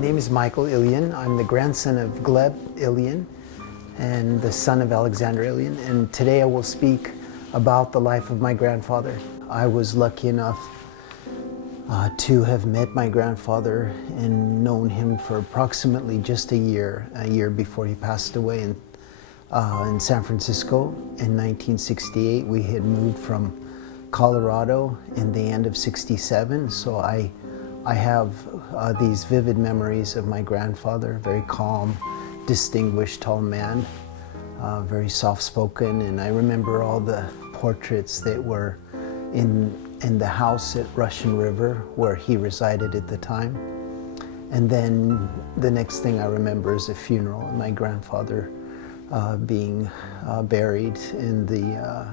name is Michael Ilyin. I'm the grandson of Gleb Ilyin and the son of Alexander Ilyin. And today I will speak about the life of my grandfather. I was lucky enough to have met my grandfather and known him for approximately just a year before he passed away in San Francisco in 1968. We had moved from Colorado in the end of '67, so I have these vivid memories of my grandfather, very calm, distinguished, tall man, very soft-spoken, and I remember all the portraits that were in the house at Russian River where he resided at the time. And then the next thing I remember is a funeral and my grandfather being buried in the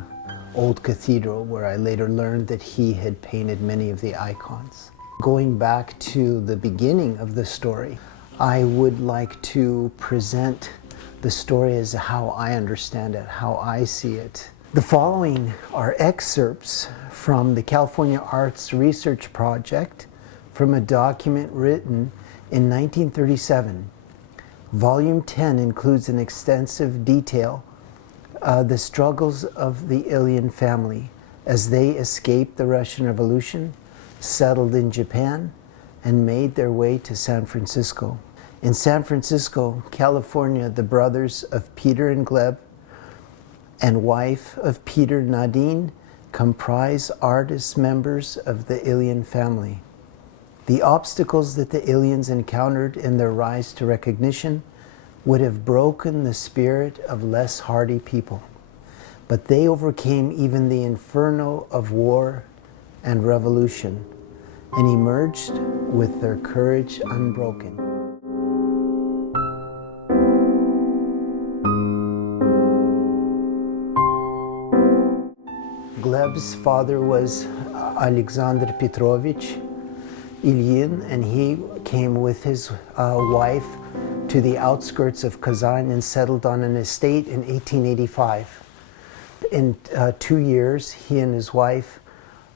old cathedral where I later learned that he had painted many of the icons. Going back to the beginning of the story, I would like to present the story as how I understand it, how I see it. The following are excerpts from the California Arts Research Project from a document written in 1937. Volume 10 includes an extensive detail the struggles of the Ilyin family as they escaped the Russian Revolution, settled in Japan, and made their way to San Francisco. In San Francisco, California, the brothers of Peter and Gleb and wife of Peter, Nadine, comprise artist members of the Ilyin family. The obstacles that the Ilyins encountered in their rise to recognition would have broken the spirit of less hardy people, but they overcame even the inferno of war and revolution and emerged with their courage unbroken. Gleb's father was Alexander Petrovich Ilyin, and he came with his wife to the outskirts of Kazan and settled on an estate in 1885. In 2 years, he and his wife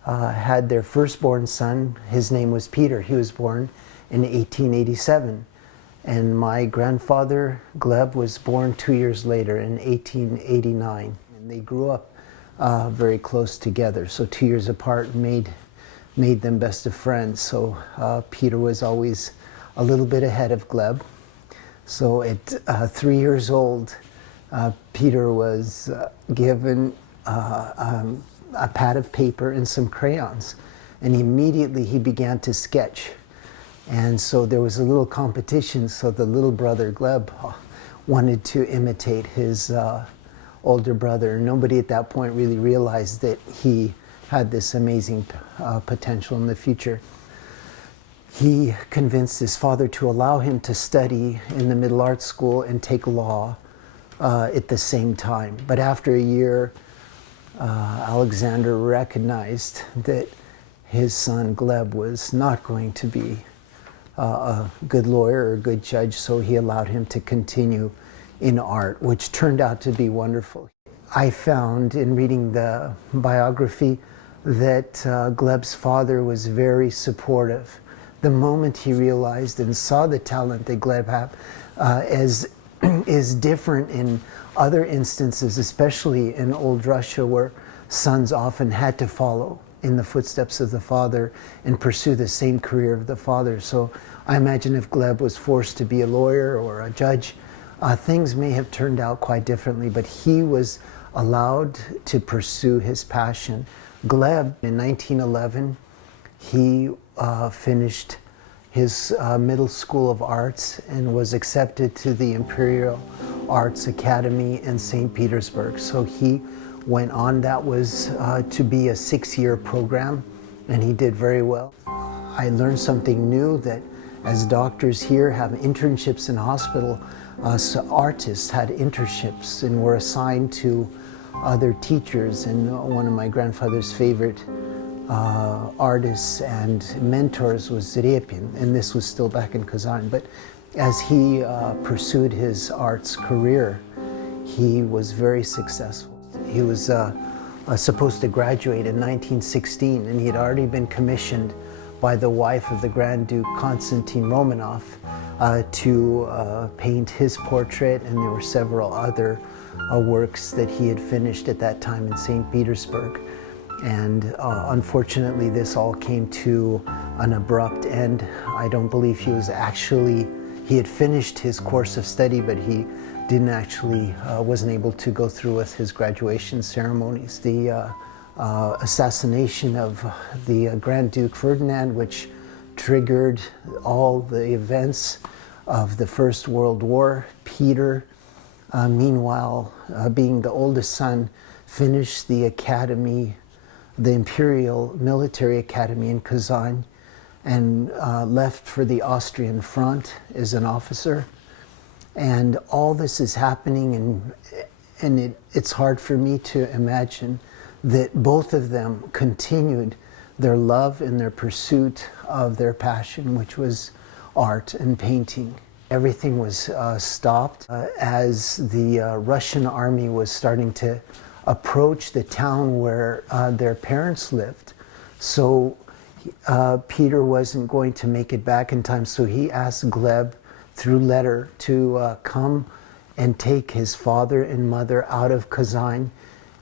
had their firstborn son. His name was Peter. He was born in 1887. And my grandfather, Gleb, was born 2 years later in 1889. And they grew up very close together. So 2 years apart made them best of friends. So Peter was always a little bit ahead of Gleb. So at 3 years old, Peter was given a pad of paper and some crayons, and immediately he began to sketch. And so there was a little competition, so the little brother Gleb wanted to imitate his older brother. Nobody at that point really realized that he had this amazing potential in the future. He convinced his father to allow him to study in the Middle Arts School and take law at the same time. But after a year, Alexander recognized that his son Gleb was not going to be a good lawyer or a good judge, so he allowed him to continue in art, which turned out to be wonderful. I found in reading the biography that Gleb's father was very supportive. The moment he realized and saw the talent that Gleb had, as is different in other instances, especially in old Russia, where sons often had to follow in the footsteps of the father and pursue the same career of the father. So I imagine if Gleb was forced to be a lawyer or a judge, things may have turned out quite differently, but he was allowed to pursue his passion. Gleb, in 1911, he finished his middle school of arts and was accepted to the Imperial Arts Academy in St. Petersbourg. So he went on. That was to be a 6-year program, and he did very well. I learned something new, that as doctors here have internships in hospital, so artists had internships and were assigned to other teachers. And one of my grandfather's favorite artists and mentors was Repin, and this was still back in Kazan. But as he pursued his arts career, he was very successful. He was supposed to graduate in 1916, and he had already been commissioned by the wife of the Grand Duke Konstantin Romanov to paint his portrait, and there were several other works that he had finished at that time in St. Petersburg. And unfortunately, this all came to an abrupt end. I don't believe he had finished his course of study, but he wasn't able to go through with his graduation ceremonies. The assassination of the Grand Duke Ferdinand, which triggered all the events of the First World War. Peter, meanwhile, being the oldest son, finished the academy, the Imperial Military Academy in Kazan, and left for the Austrian front as an officer. And all this is happening, and it's hard for me to imagine that both of them continued their love and their pursuit of their passion, which was art and painting. Everything was stopped as the Russian army was starting to approach the town where their parents lived. So Peter wasn't going to make it back in time, so he asked Gleb through letter to come and take his father and mother out of Kazan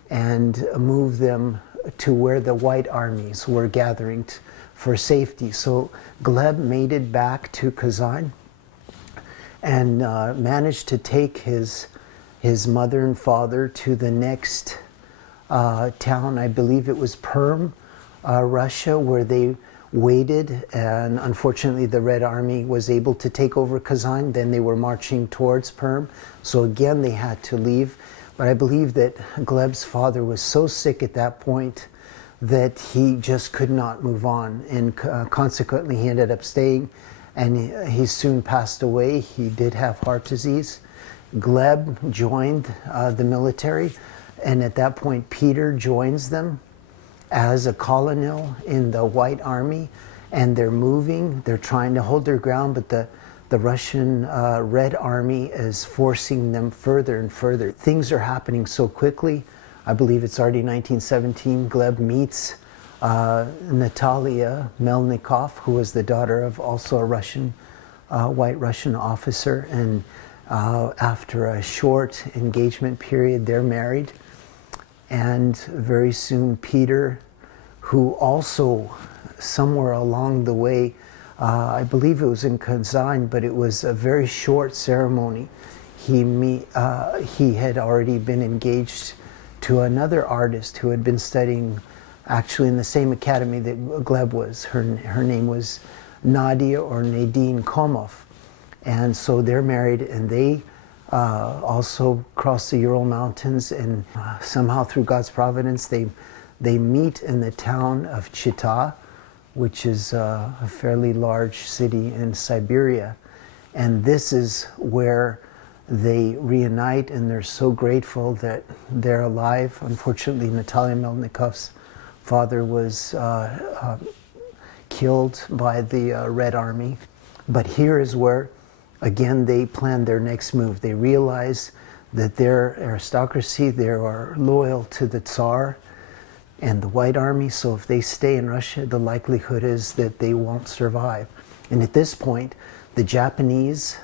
and move them to where the white armies were gathering for safety. So Gleb made it back to Kazan and managed to take his mother and father to the next town. I believe it was Perm, Russia, where they waited, and unfortunately the Red Army was able to take over Kazan. Then they were marching towards Perm, so again they had to leave. But I believe that Gleb's father was so sick at that point that he just could not move on, and consequently he ended up staying, and he soon passed away. He did have heart disease. Gleb joined the military, and at that point Peter joins them as a colonel in the White Army, and they're moving, they're trying to hold their ground, but the Russian Red Army is forcing them further and further. Things are happening so quickly. I believe it's already 1917. Gleb meets Natalia Melnikov, who was the daughter of also a Russian, white Russian officer, and after a short engagement period, they're married. And very soon Peter, who also somewhere along the way, I believe it was in Kazan, but it was a very short ceremony, he had already been engaged to another artist who had been studying actually in the same academy that Gleb was. Her name was Nadia or Nadine Komoff. And so they're married, and they also cross the Ural Mountains, and somehow through God's providence they meet in the town of Chita, which is a fairly large city in Siberia. And this is where they reunite, and they're so grateful that they're alive. Unfortunately, Natalia Melnikov's father was killed by the Red Army. But here is where, again, they plan their next move. They realize that their aristocracy, they are loyal to the Tsar and the White Army, so if they stay in Russia, the likelihood is that they won't survive. And at this point, the Japanese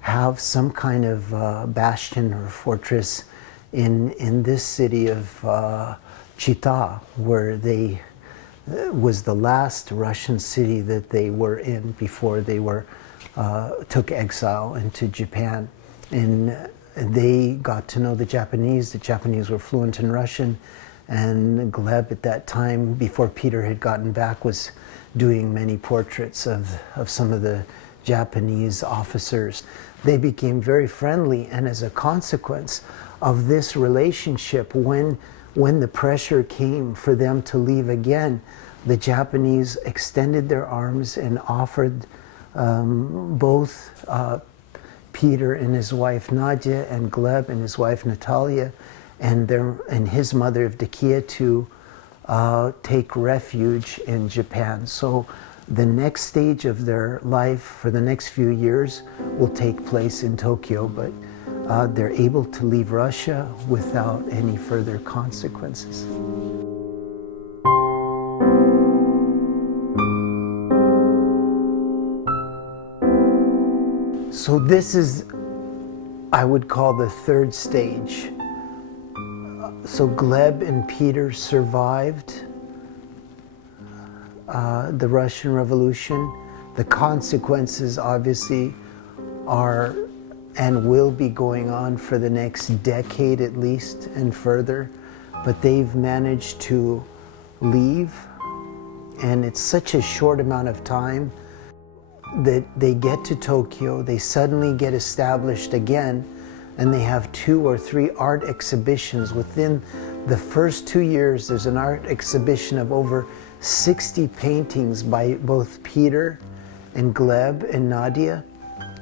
have some kind of bastion or fortress in this city of Chita, where they was the last Russian city that they were in before they took exile into Japan. And they got to know the Japanese. The Japanese were fluent in Russian, and Gleb at that time, before Peter had gotten back, was doing many portraits of some of the Japanese officers. They became very friendly, and as a consequence of this relationship, when the pressure came for them to leave again, the Japanese extended their arms and offered both Peter and his wife Nadia, and Gleb and his wife Natalia, and his mother Evdokia to take refuge in Japan. So the next stage of their life for the next few years will take place in Tokyo, but they're able to leave Russia without any further consequences. So this is, I would call, the third stage. So Gleb and Peter survived the Russian Revolution. The consequences obviously are and will be going on for the next decade at least and further, but they've managed to leave, and it's such a short amount of time that they get to Tokyo, they suddenly get established again, and they have 2 or 3 art exhibitions. Within the first 2 years, there's an art exhibition of over 60 paintings by both Peter and Gleb and Nadia.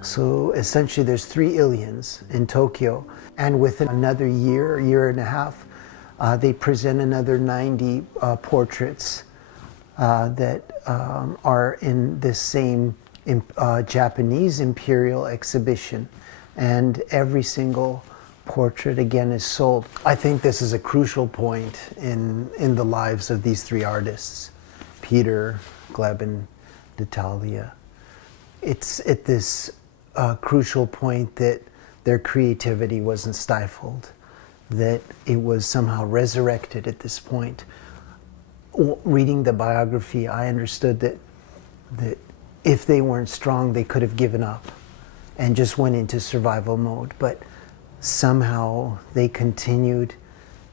So essentially there's 3 llyins in Tokyo. And within another year and a half, they present another 90 portraits that are in this same Japanese Imperial exhibition. And every single portrait again is sold. I think this is a crucial point in the lives of these 3 artists, Peter, Gleb, and Natalia. It's at this crucial point that their creativity wasn't stifled, that it was somehow resurrected at this point. Reading the biography, I understood that if they weren't strong, they could have given up and just went into survival mode. But somehow they continued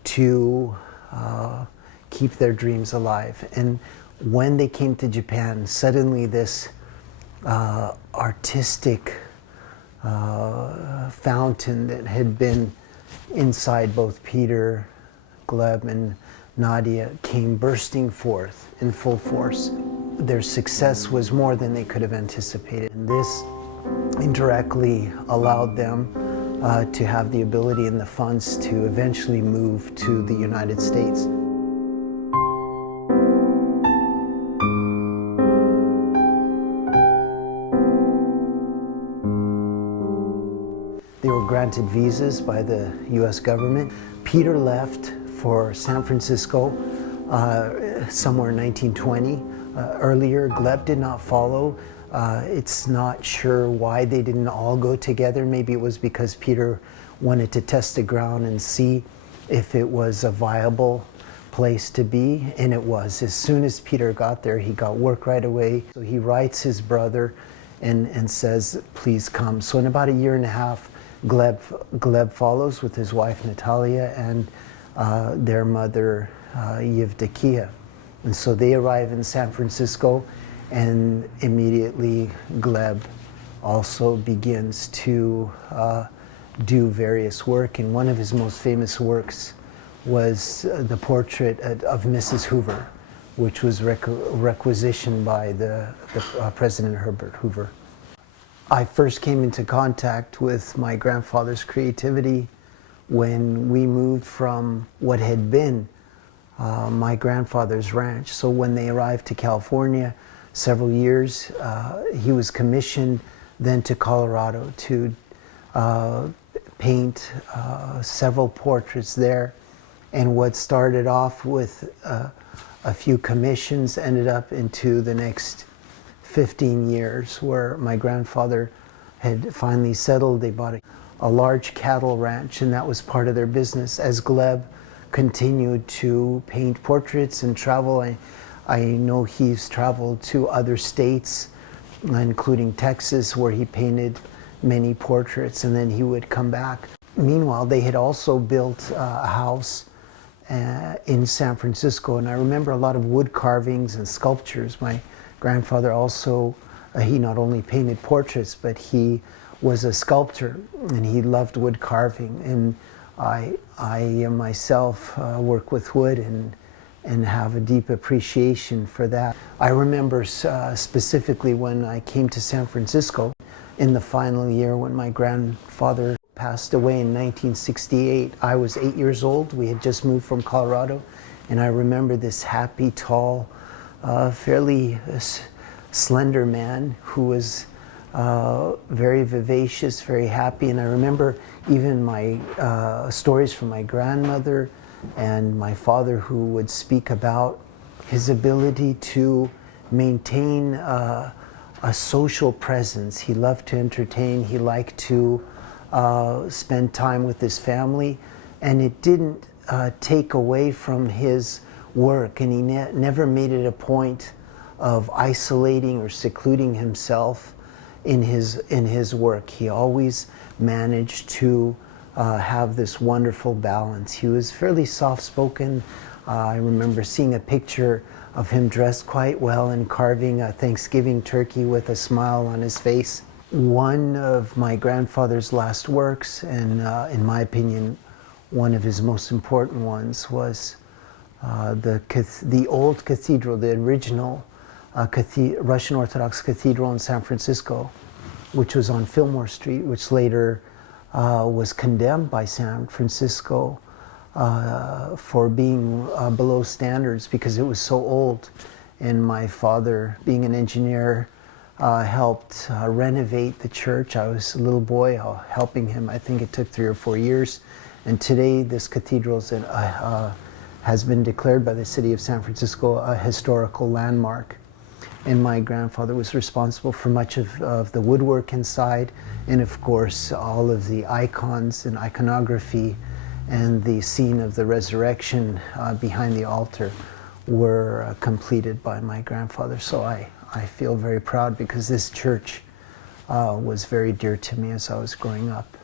to keep their dreams alive. And when they came to Japan, suddenly this artistic fountain that had been inside both Peter, Gleb, and Nadia came bursting forth in full force. Their success was more than they could have anticipated. And this indirectly allowed them to have the ability and the funds to eventually move to the United States. They were granted visas by the US government. Peter left for San Francisco somewhere in 1920. Earlier, Gleb did not follow. It's not sure why they didn't all go together. Maybe it was because Peter wanted to test the ground and see if it was a viable place to be, and it was. As soon as Peter got there, he got work right away. So he writes his brother and says, please come. So in about a year and a half, Gleb follows with his wife Natalia and their mother Yevdokia. And so they arrive in San Francisco, and immediately Gleb also begins to do various work. And one of his most famous works was the portrait of Mrs. Hoover, which was requisitioned by the President Herbert Hoover. I first came into contact with my grandfather's creativity when we moved from what had been my grandfather's ranch. So when they arrived to California, several years, he was commissioned then to Colorado to paint several portraits there. And what started off with a few commissions ended up into the next 15 years, where my grandfather had finally settled. They bought a large cattle ranch, and that was part of their business. As Gleb continued to paint portraits and travel, I know he's traveled to other states, including Texas, where he painted many portraits, and then he would come back. Meanwhile, they had also built a house in San Francisco, and I remember a lot of wood carvings and sculptures. My grandfather also, he not only painted portraits, but he was a sculptor, and he loved wood carving. And I myself work with wood and have a deep appreciation for that. I remember specifically when I came to San Francisco in the final year when my grandfather passed away in 1968. I was 8 years old. We had just moved from Colorado, and I remember this happy, tall, fairly slender man who was very vivacious, very happy. And I remember even my stories from my grandmother and my father, who would speak about his ability to maintain a social presence. He loved to entertain. He liked to spend time with his family, and it didn't take away from his work, and he never made it a point of isolating or secluding himself in his work. He always managed to have this wonderful balance. He was fairly soft-spoken. I remember seeing a picture of him dressed quite well and carving a Thanksgiving turkey with a smile on his face. One of my grandfather's last works, and in my opinion, one of his most important ones, was the old cathedral, the original Russian Orthodox cathedral in San Francisco, which was on Fillmore Street, which later was condemned by San Francisco for being below standards because it was so old. And my father, being an engineer, helped renovate the church. I was a little boy helping him. I think it took 3 or 4 years. And today this cathedral has been declared by the city of San Francisco a historical landmark. And my grandfather was responsible for much of the woodwork inside, and of course all of the icons and iconography and the scene of the resurrection behind the altar were completed by my grandfather. So I feel very proud because this church was very dear to me as I was growing up.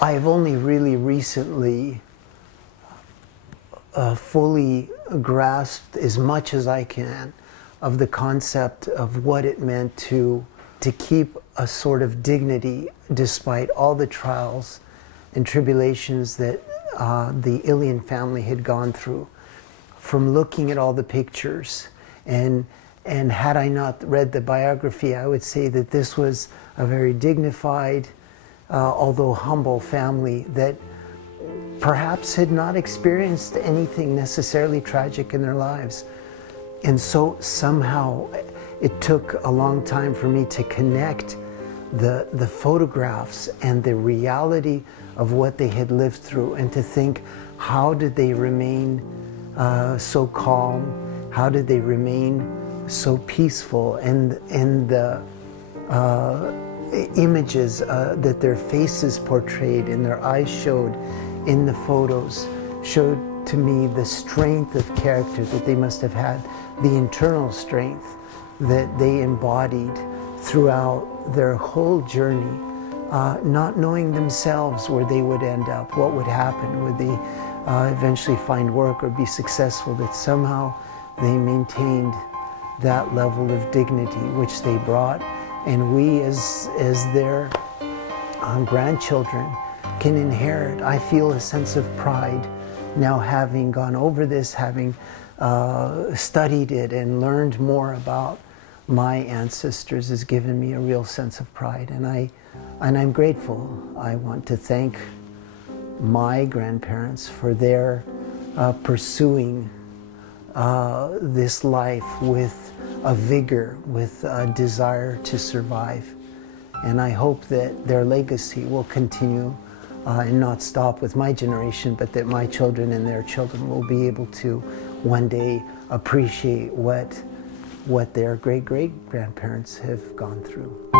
I've only really recently fully grasped as much as I can of the concept of what it meant to keep a sort of dignity despite all the trials and tribulations that the llyinn family had gone through. From looking at all the pictures, and had I not read the biography, I would say that this was a very dignified, although humble family that perhaps had not experienced anything necessarily tragic in their lives. And so somehow it took a long time for me to connect the photographs and the reality of what they had lived through, and to think, how did they remain so calm? How did they remain so peaceful? And the images that their faces portrayed and their eyes showed in the photos showed to me the strength of character that they must have had, the internal strength that they embodied throughout their whole journey, not knowing themselves where they would end up, what would happen, would they eventually find work or be successful, that somehow they maintained that level of dignity which they brought. And we as their grandchildren can inherit, I feel, a sense of pride now, having gone over this, having studied it and learned more about my ancestors, has given me a real sense of pride, and I'm grateful. I want to thank my grandparents for their pursuing this life with a vigor, with a desire to survive. And I hope that their legacy will continue and not stop with my generation, but that my children and their children will be able to one day appreciate what their great-great-grandparents have gone through.